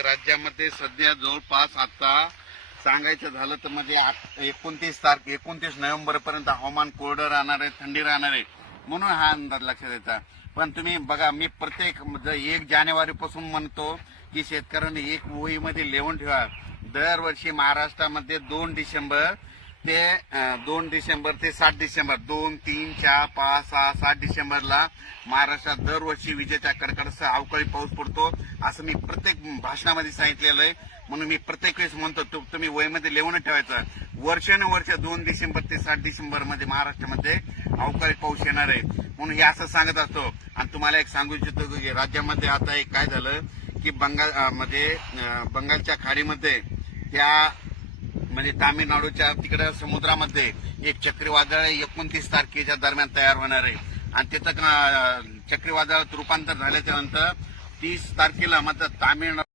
राज्यामध्ये सध्या जवळपास आता सांगायचं झालं तर म्हणजे एकोणतीस तारखे एकोणतीस नोव्हेंबर पर्यंत हवामान कोरडं राहणार आहे थंडी राहणार आहे म्हणून हा अंदाज लक्षात येतात पण तुम्ही बघा मी प्रत्येक म्हणजे एक जानेवारी पासून म्हणतो की शेतकऱ्यांनी एक मोहीमध्ये लिहून ठेवा. दरवर्षी महाराष्ट्रामध्ये दोन डिसेंबर ते दोन डिसेंबर ते सात डिसेंबर दोन तीन चार पाच सहा सात डिसेंबरला महाराष्ट्रात दरवर्षी विजेच्या कडकडासह अवकाळी पाऊस पडतो असं मी प्रत्येक भाषणामध्ये सांगितलेलं आहे. म्हणून मी प्रत्येक वेळेस म्हणतो तुम्ही वयमध्ये लिहून ठेवायचं. वर्षानुवर्ष दोन डिसेंबर ते सात डिसेंबरमध्ये महाराष्ट्रामध्ये अवकाळी पाऊस येणार आहे. म्हणून हे असं सांगत असतो. आणि तुम्हाला एक सांगू इच्छितो की राज्यामध्ये आता एक काय झालं की बंगाल मध्ये बंगालच्या खाडीमध्ये त्या म्हणजे तामिळनाडूच्या तिकडे समुद्रामध्ये एक चक्रीवादळ एकोणतीस तारखेच्या दरम्यान तयार होणार आहे. आणि त्याचं चक्रीवादळात रूपांतर झाल्याच्यानंतर तीस तारखेला मात्र तामिळनाडू